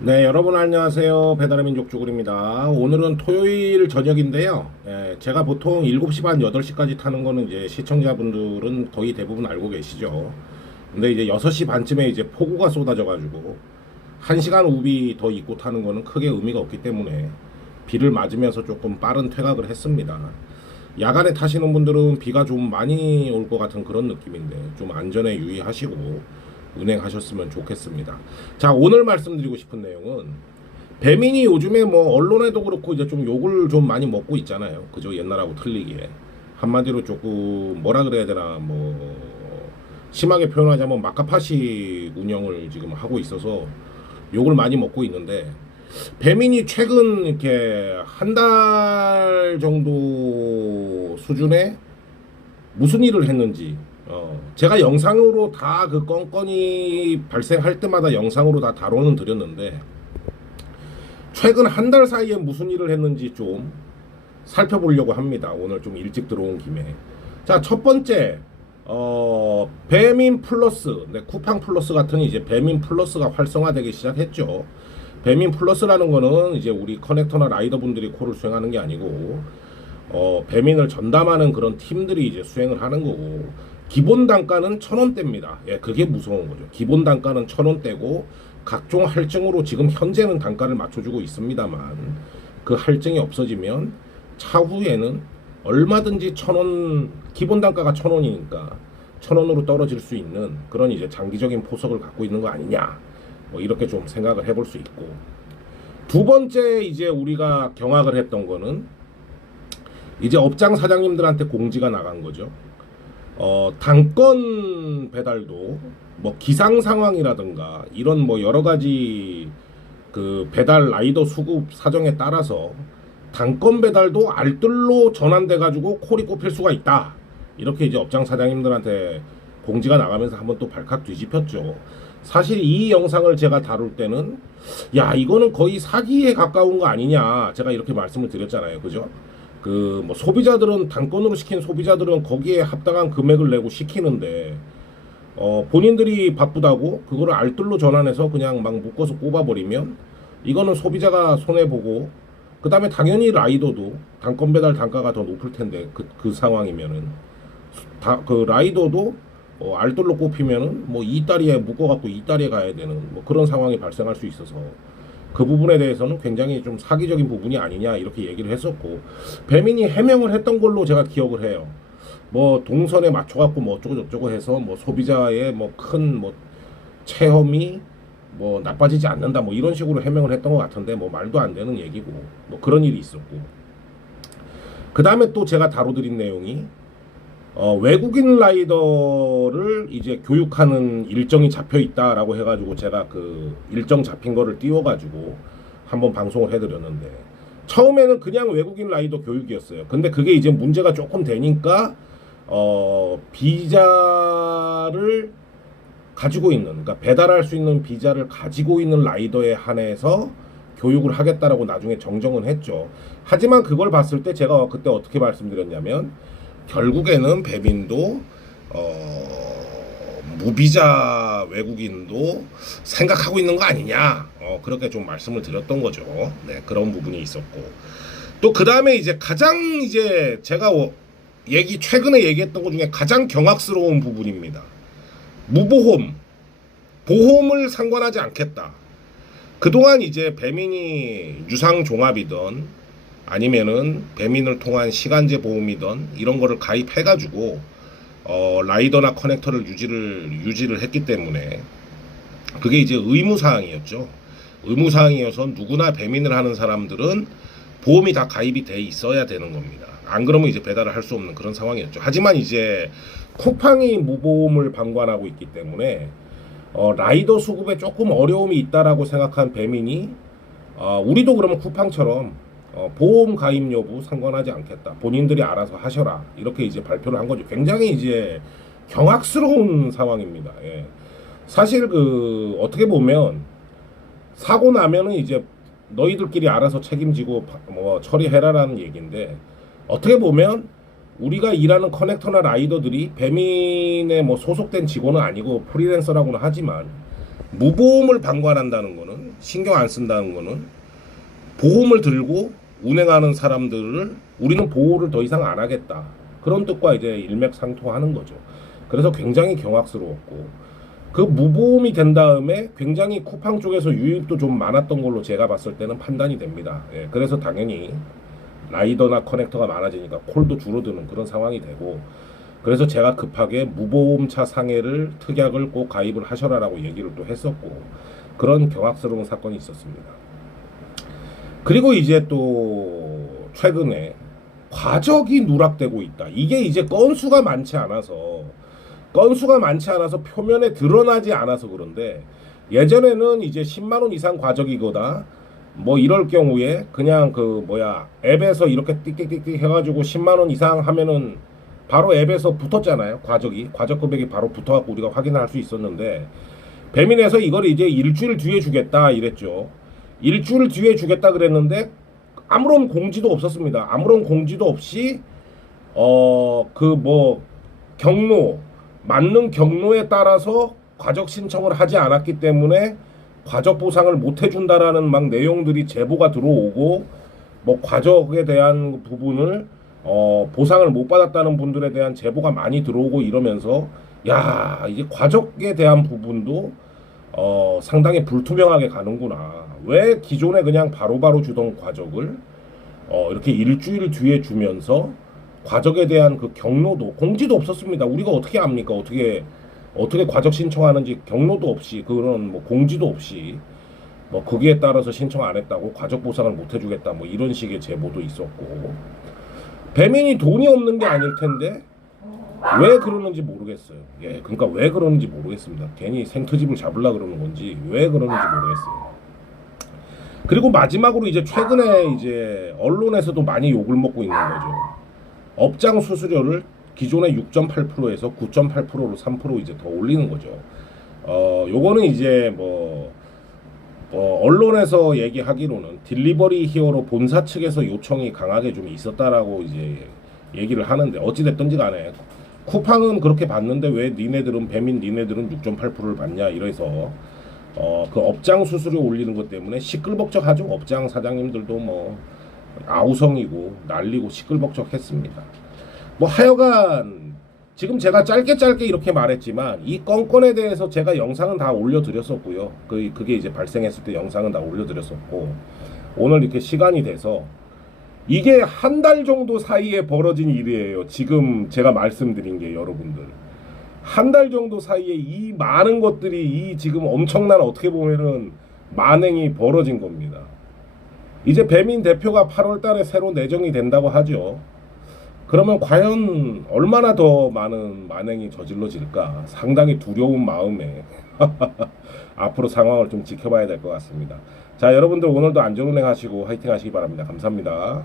네, 여러분 안녕하세요. 배달의 민족 쭈글입니다. 오늘은 토요일 저녁인데요. 제가 보통 7시 반, 8시까지 타는 거는 이제 시청자분들은 거의 대부분 알고 계시죠. 근데 이제 6시 반쯤에 이제 폭우가 쏟아져가지고 1시간 우비 더 입고 타는 거는 크게 의미가 없기 때문에 비를 맞으면서 조금 빠른 퇴각을 했습니다. 야간에 타시는 분들은 비가 좀 많이 올 것 같은 그런 느낌인데 좀 안전에 유의하시고 운행하셨으면 좋겠습니다. 자, 오늘 말씀드리고 싶은 내용은 배민이 요즘에 뭐 언론에도 그렇고 이제 좀 욕을 좀 많이 먹고 있잖아요. 그죠? 옛날하고 틀리게. 한마디로 조금 뭐라 그래야 되나 뭐 심하게 표현하자면 막가파식 운영을 지금 하고 있어서 욕을 많이 먹고 있는데 배민이 최근 이렇게 한 달 정도 수준의 무슨 일을 했는지 제가 영상으로 다 그 건건이 발생할 때마다 영상으로 다 다뤄는 드렸는데 최근 한 달 사이에 무슨 일을 했는지 좀 살펴보려고 합니다. 오늘 좀 일찍 들어온 김에. 자, 첫 번째 배민 플러스, 네, 쿠팡 플러스 같은 이제 배민 플러스가 활성화되기 시작했죠. 배민 플러스라는 거는 이제 우리 커넥터나 라이더 분들이 콜을 수행하는 게 아니고 배민을 전담하는 그런 팀들이 이제 수행을 하는 거고, 기본 단가는 1,000원대입니다. 예, 그게 무서운 거죠. 기본 단가는 1,000원대고 각종 할증으로 지금 현재는 단가를 맞춰주고 있습니다만 그 할증이 없어지면 차후에는 얼마든지 1,000원, 기본 단가가 1,000원이니까 1,000원으로 떨어질 수 있는 그런 이제 장기적인 포석을 갖고 있는 거 아니냐, 뭐 이렇게 좀 생각을 해볼 수 있고, 두 번째 이제 우리가 경악을 했던 거는 이제 업장 사장님들한테 공지가 나간 거죠. 단건 배달도 뭐 기상 상황이라든가 이런 뭐 여러 가지 그 배달 라이더 수급 사정에 따라서 단건 배달도 알뜰로 전환돼 가지고 콜이 꼽힐 수가 있다. 이렇게 이제 업장 사장님들한테 공지가 나가면서 한번 또 발칵 뒤집혔죠. 사실 이 영상을 제가 다룰 때는 야, 이거는 거의 사기에 가까운 거 아니냐, 제가 이렇게 말씀을 드렸잖아요. 그죠? 그 뭐 소비자들은 단건으로 시킨 소비자들은 거기에 합당한 금액을 내고 시키는데 본인들이 바쁘다고 그거를 알뜰로 전환해서 그냥 막 묶어서 꼽아버리면 이거는 소비자가 손해보고, 그 다음에 당연히 라이더도 단건 배달 단가가 더 높을 텐데 그 상황이면은 그 라이더도 알뜰로 꼽히면은 뭐 이따리에 묶어갖고 이따리에 가야 되는 뭐 그런 상황이 발생할 수 있어서 그 부분에 대해서는 굉장히 좀 사기적인 부분이 아니냐 이렇게 얘기를 했었고, 배민이 해명을 했던 걸로 제가 기억을 해요. 뭐 동선에 맞춰갖고 뭐 어쩌고 저쩌고 해서 뭐 소비자의 뭐 큰 뭐 체험이 뭐 나빠지지 않는다 뭐 이런 식으로 해명을 했던 것 같은데 뭐 말도 안 되는 얘기고 뭐 그런 일이 있었고, 그 다음에 또 제가 다뤄드린 내용이 외국인 라이더를 이제 교육하는 일정이 잡혀 있다라고 해가지고 제가 그 일정 잡힌 거를 띄워가지고 한번 방송을 해드렸는데, 처음에는 그냥 외국인 라이더 교육이었어요. 근데 그게 이제 문제가 조금 되니까 비자를 가지고 있는, 그러니까 배달할 수 있는 비자를 가지고 있는 라이더에 한해서 교육을 하겠다라고 나중에 정정은 했죠. 하지만 그걸 봤을 때 제가 그때 어떻게 말씀드렸냐면 결국에는 배민도 무비자 외국인도 생각하고 있는 거 아니냐, 그렇게 좀 말씀을 드렸던 거죠. 네, 그런 부분이 있었고, 또 그 다음에 이제 가장 이제 제가 최근에 얘기했던 것 중에 가장 경악스러운 부분입니다. 무보험, 보험을 상관하지 않겠다. 그동안 이제 배민이 유상종합이던 아니면은 배민을 통한 시간제 보험이던 이런 거를 가입해가지고 라이더나 커넥터를 유지를 했기 때문에 그게 이제 의무사항이었죠. 의무사항이어서 누구나 배민을 하는 사람들은 보험이 다 가입이 돼 있어야 되는 겁니다. 안 그러면 이제 배달을 할 수 없는 그런 상황이었죠. 하지만 이제 쿠팡이 무보험을 방관하고 있기 때문에 라이더 수급에 조금 어려움이 있다라고 생각한 배민이 우리도 그러면 쿠팡처럼 보험 가입 여부 상관하지 않겠다, 본인들이 알아서 하셔라, 이렇게 이제 발표를 한 거죠. 굉장히 이제 경악스러운 상황입니다. 예. 사실 그 어떻게 보면 사고 나면은 이제 너희들끼리 알아서 책임지고 뭐 처리해라라는 얘기인데, 어떻게 보면 우리가 일하는 커넥터나 라이더들이 배민에 뭐 소속된 직원은 아니고 프리랜서라고는 하지만 무보험을 방관한다는 거는, 신경 안 쓴다는 거는 보험을 들고 운행하는 사람들을 우리는 보호를 더 이상 안 하겠다, 그런 뜻과 이제 일맥상통하는 거죠. 그래서 굉장히 경악스러웠고, 그 무보험이 된 다음에 굉장히 쿠팡 쪽에서 유입도 좀 많았던 걸로 제가 봤을 때는 판단이 됩니다. 예, 그래서 당연히 라이더나 커넥터가 많아지니까 콜도 줄어드는 그런 상황이 되고, 그래서 제가 급하게 무보험차 상해를 특약을 꼭 가입을 하셔라라고 얘기를 또 했었고, 그런 경악스러운 사건이 있었습니다. 그리고 이제 또 최근에 과적이 누락되고 있다. 이게 이제 건수가 많지 않아서 표면에 드러나지 않아서 그런데, 예전에는 이제 10만 원 이상 과적이거나 뭐 이럴 경우에 그냥 그 뭐야 앱에서 이렇게 띡띡띡띡 해가지고 10만 원 이상 하면은 바로 앱에서 붙었잖아요. 과적 금액이 바로 붙어갖고 우리가 확인할 수 있었는데, 배민에서 이걸 이제 일주일 뒤에 주겠다 이랬죠. 일주일 뒤에 주겠다 그랬는데 아무런 공지도 없었습니다. 아무런 공지도 없이 그 뭐 경로, 맞는 경로에 따라서 과적 신청을 하지 않았기 때문에 과적 보상을 못 해준다라는 막 내용들이 제보가 들어오고, 뭐 과적에 대한 부분을 보상을 못 받았다는 분들에 대한 제보가 많이 들어오고 이러면서, 야, 이제 과적에 대한 부분도 상당히 불투명하게 가는구나. 왜 기존에 그냥 바로바로 주던 과적을 이렇게 일주일 뒤에 주면서 과적에 대한 그 경로도, 공지도 없었습니다. 우리가 어떻게 압니까? 어떻게 과적 신청하는지 경로도 없이, 그런 뭐 공지도 없이, 뭐 거기에 따라서 신청 안 했다고 과적 보상을 못 해주겠다, 뭐 이런 식의 제보도 있었고, 배민이 돈이 없는 게 아닐 텐데 왜 그러는지 모르겠어요. 예, 그러니까 왜 그러는지 모르겠습니다. 괜히 생트집을 잡으려 그러는 건지 왜 그러는지 모르겠어요. 그리고 마지막으로 이제 최근에 이제 언론에서도 많이 욕을 먹고 있는 거죠. 업장 수수료를 기존의 6.8%에서 9.8%로 3% 이제 더 올리는 거죠. 요거는 이제 언론에서 얘기하기로는 딜리버리 히어로 본사 측에서 요청이 강하게 좀 있었다라고 이제 얘기를 하는데, 어찌됐든지 간에 쿠팡은 그렇게 받는데 왜 니네들은, 배민 니네들은 6.8%를 받냐 이래서 그 업장 수수료 올리는 것 때문에 시끌벅적하죠. 업장 사장님들도 뭐 아우성이고 난리고 시끌벅적했습니다. 뭐 하여간 지금 제가 짧게 이렇게 말했지만 이 건건에 대해서 제가 영상은 다 올려드렸었고요. 그게 이제 발생했을 때 영상은 다 올려드렸었고, 오늘 이렇게 시간이 돼서, 이게 한 달 정도 사이에 벌어진 일이에요. 지금 제가 말씀드린 게, 여러분들 한 달 정도 사이에 이 많은 것들이, 이 지금 엄청난, 어떻게 보면은 만행이 벌어진 겁니다. 이제 배민 대표가 8월 달에 새로 내정이 된다고 하죠. 그러면 과연 얼마나 더 많은 만행이 저질러질까, 상당히 두려운 마음에 앞으로 상황을 좀 지켜봐야 될 것 같습니다. 자, 여러분들 오늘도 안전운행 하시고 화이팅 하시기 바랍니다. 감사합니다.